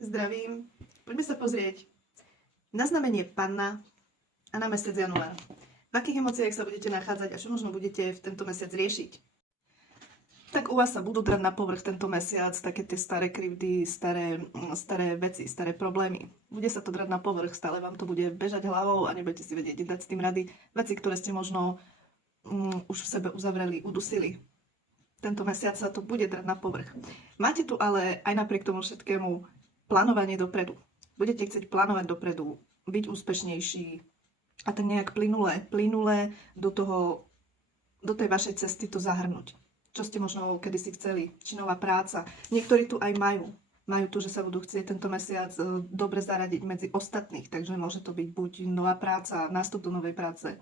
Zdravím. Poďme sa pozrieť na znamenie Panna a na mesiac január. V akých emóciách sa budete nachádzať a čo možno budete v tento mesiac riešiť? Tak u vás sa budú drať na povrch tento mesiac také tie staré krivdy, staré veci, staré problémy. Bude sa to drať na povrch, stále vám to bude bežať hlavou a nebudete si vedieť dať s tým rady. Veci, ktoré ste možno už v sebe uzavreli, udusili. Tento mesiac sa to bude drať na povrch. Máte tu ale aj napriek tomu všetkému plánovanie dopredu. Budete chcieť plánovať dopredu, byť úspešnejší a tak nejak plynule do tej vašej cesty to zahrnúť. Čo ste možno kedysi chceli, či nová práca. Niektorí tu aj majú tu, že sa budú chcieť tento mesiac dobre zaradiť medzi ostatných, takže môže to byť buď nová práca, nástup do novej práce.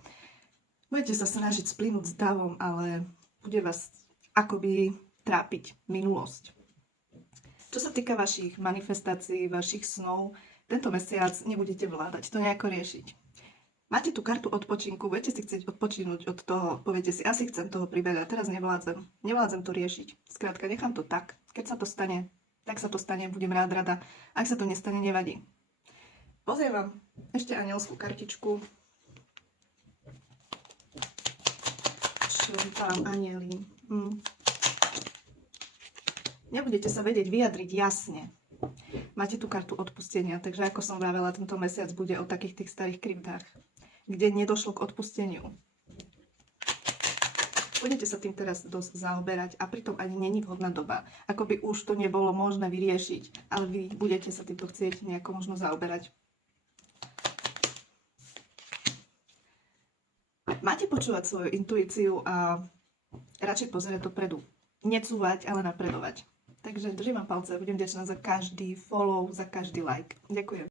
Budete sa snažiť splynúť s davom, ale bude vás akoby trápiť minulosť. Čo sa týka vašich manifestácií, vašich snov, tento mesiac nebudete vládať, to nejako riešiť. Máte tu kartu odpočinku, budete si chcieť odpočinúť od toho, poviete si, asi chcem toho pribeľa, teraz nevládzem to riešiť. Skrátka, nechám to tak, keď sa to stane, tak sa to stane, budem rada, ak sa to nestane, nevadí. Pozriem vám ešte anielskú kartičku. Čo tam anieli? Nebudete sa vedieť vyjadriť jasne. Máte tu kartu odpustenia, takže ako som vravela, tento mesiac bude o takých tých starých krivdách, kde nedošlo k odpusteniu. Budete sa tým teraz dosť zaoberať a pritom ani není vhodná doba. Ako by už to nebolo možné vyriešiť, ale vy budete sa týmto chcieť nejako možno zaoberať. Máte počúvať svoju intuíciu a radšej pozerať dopredu. Necúvať, ale napredovať. Takže držím vám palce, budem vďačná za každý follow, za každý like. Ďakujem.